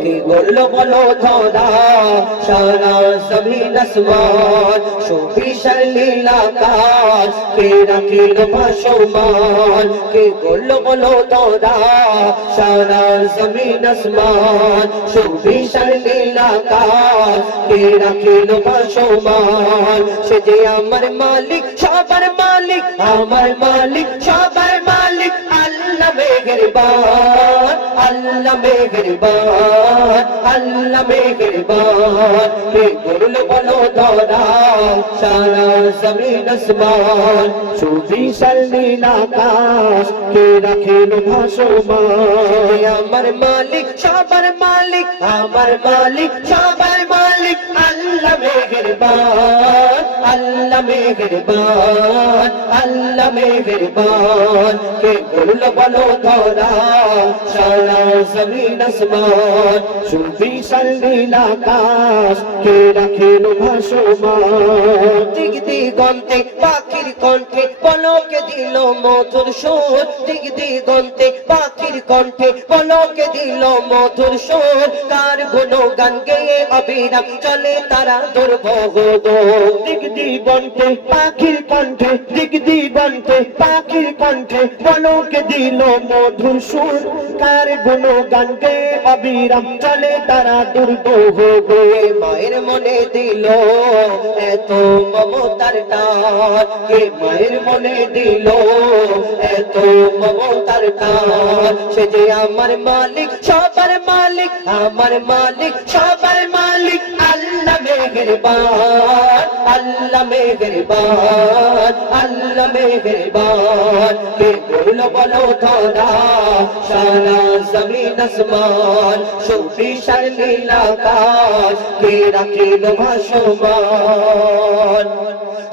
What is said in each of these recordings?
কি করলো বলো ধরা সারা জমিন আসমান সুবিশাল নীল আকাশ কে রাখিল ভাসমান কি করলো বলো ধরা সারা জমিন আসমান সুবিশাল নীল আকাশ কে রাখিল ভাসমান সে যে আমার মালিক সবার মালিক আমার মালিক সবার মালিক আল্লাহ মেহেরবান আল্লাহ মেহেরবান আল্লাহ মেহেরবান কে করলো বলো ধরা সারা জমিন আসমান সুবিশাল নীল আকাশ কে রাখিল ভাসমান আমার মালিক সবার মালিক আমার মালিক সবার মালিক আল্লাহ মেহেরবান আল্লাহ মেহেরবান আল্লাহ মেহেরবান কে করলো বলো ধরা সারা জমিন আসমান সুবিশাল নীল আকাশ কে রাখিল ভাসমান দিক দিগন্তে পাখির কণ্ঠে পলকে দিল মধুর সুর দিক দিগন্তে পাখির কণ্ঠে পলকে দিল মধুর সুর কার গুণগান গেয়ে অবিরাম চলে তারা দুর্বহ দিক দিগন্তে পাখির কণ্ঠে দিক দিগন্তে পাখির কণ্ঠে পলকে দিল মধুর সুর কার গুণগান গেয়ে অবিরাম চলে তারা দুর্বহ মায়ের মনে দিল এত মমতার টান কে মায়ের মনে দিল এত মমতার টান সে যে আমার মালিক সবার মালিক আমার মালিক সবার মালিক আল্লাহ মেহেরবান আল্লাহ মেহেরবান আল্লাহ মেহেরবান কে করলো বলো ধরা সারা জমিন আসমান সুবিশাল নীল আকাশ কে রাখিল ভাসমান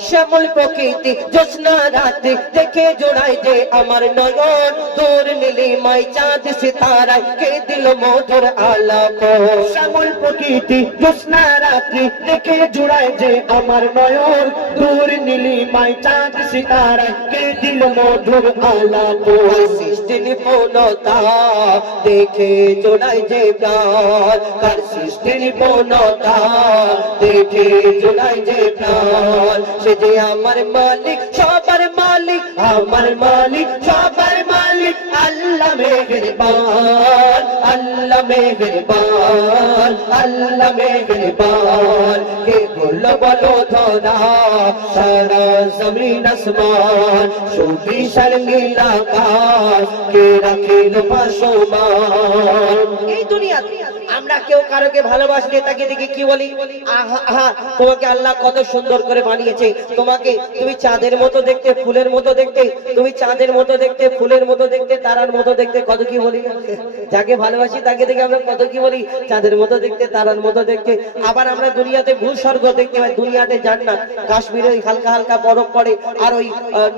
শ্যামল প্রকৃতি জ্যোৎস্না রাতে দেখে জোড়ায় যে আমার নয়ন তোর নীলিমায় চাঁদ সিতারায় কে দিল মধুর আলাপ শ্যামল প্রকৃতি জ্যোৎস্না রাতে দেখে জোড়ায় যে আমার নয়ন তোর নীলিমায় চাঁদ সিতারায় কে দিল মধুর আলাপ সৃষ্টি নিপুণতা দেখে জোড়ায় যে প্রাণ কার সৃষ্টি নিপুণতা দেখে জোড়ায় যে প্রাণ সে যে আমার মালিক সবার মালিক আমার মালিক সবার মালিক আল্লাহ মেহেরবান আল্লাহ মেহেরবান আল্লাহ মেহেরবান কে করলো বলো ধরা সারা জমিন আসমান সুবিশাল নীল আকাশ কে রাখিল ভাসমান এই দুনিয়াতে আমরা কেউ কারোকে ভালোবাসলে তাকে দেখে কি বলি আহা তোমাকে আল্লাহ কত সুন্দর করে বানিয়েছে তোমাকে তুমি চাঁদের মতো দেখতে ফুলের মতো দেখতে তুমি চাঁদের মতো দেখতে ফুলের মতো দেখতে তারার মতো দেখতে কত কি বলি যাকে ভালোবাসি তাকে দেখে আমরা কত কি বলি চাঁদের মতো দেখতে তারার মতো দেখতে আবার আমরা দুনিয়াতে ভূস্বর্গ দেখতে পাই দুনিয়াতে জান্নাত কাশ্মীরে হালকা হালকা বরফ পড়ে আর ওই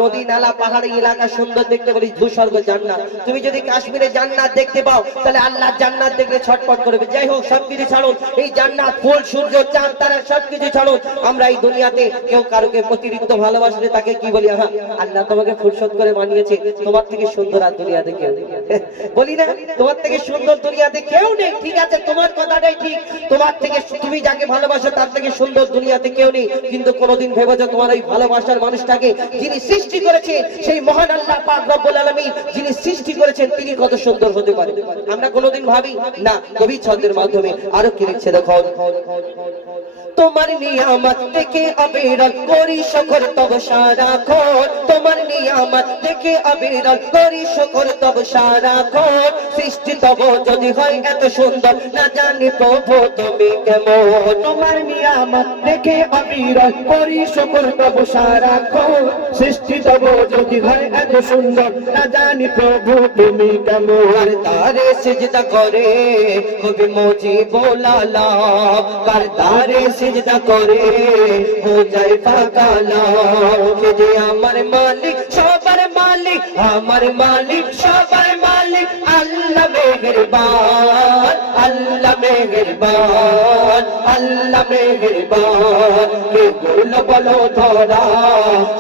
নদী নালা পাহাড়ি এলাকা সুন্দর দেখতে বলি ভূস্বর্গ জান্নাত তুমি যদি কাশ্মীরে জান্নাত দেখতে পাও তাহলে আল্লাহ জান্নাত দেখলে ছটফট করবে যাই হোক সবকিছু ছাড়ুন এই জান্নাত ফুল সূর্য চাঁদ তারা সবকিছু ছাড়ুন আমরা এই দুনিয়াতে কেউ কারোকে অতিরিক্ত ভালোবাসলে তাকে কি বলি আহা আল্লাহ তোমাকে ফুরসত করে বানিয়েছে তোমার থেকে সুন্দর আর দুনিয়াতে কেউ নেই বলি না তোমার থেকে সুন্দর দুনিয়াতে কেউ নেই ঠিক আছে তোমার কথাটাই ঠিক তোমার থেকে তুমি যাকে ভালোবাসো তার থেকে সুন্দর দুনিয়াতে কেউ নেই কিন্তু কোনোদিন ভেবেছো তোমার ওই ভালোবাসার মানুষটাকে যিনি সৃষ্টি করেছেন সেই মহান আল্লাহ পাক রব্বুল আলামিন যিনি সৃষ্টি করেছেন তিনি কত সুন্দর হতে পারে আমরা কোনোদিন ভাবি না কবি ছন্দের মাধ্যমে আরো কি লিখছে দেখো তোমার নিয়ামত দেখে অবিরল করি শুকর তব সারাক্ষণ তোমার নিয়ামত দেখে অবিরল করি শুকর তব সারাক্ষণ সৃষ্টি তব যদি হয় এত সুন্দর না জানি প্রভু তুমি কেমন তোমার নিয়ামত দেখে অবিরল করি শুকর তব সারাক্ষণ সৃষ্টি তব যদি হয় এত সুন্দর না জানি প্রভু তুমি কেমন তারে সিজদা করে কবি মুজিবুল আলাম কার তারে সিজদা করে হো যায় পাকালা সে যে আমার মালিক সবার মালিক আমার মালিক সবার মালিক আল্লাহ মেহেরবান আল্লাহ মেহেরবান, আল্লাহ মেহেরবান। কে গুল বলো ধরা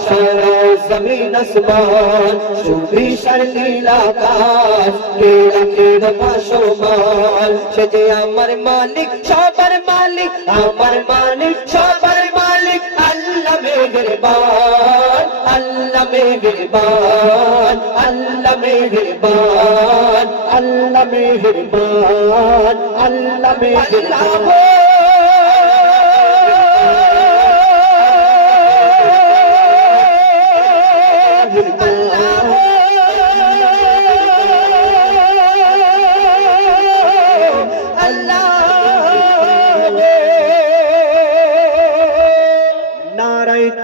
সারা জমিন আসমান, সুবিশাল নীল আকাশ কে রাখে ভাসমান। সে যে আমার মালিক সবার মালিক, আমার মালিক সবার মালিক। আল্লাহ মেহেরবান, আল্লাহ মেহেরবান, আল্লাহ মেহেরবান, আল্লাহ মেহেরবান, আল্লাহ মেহেরবান।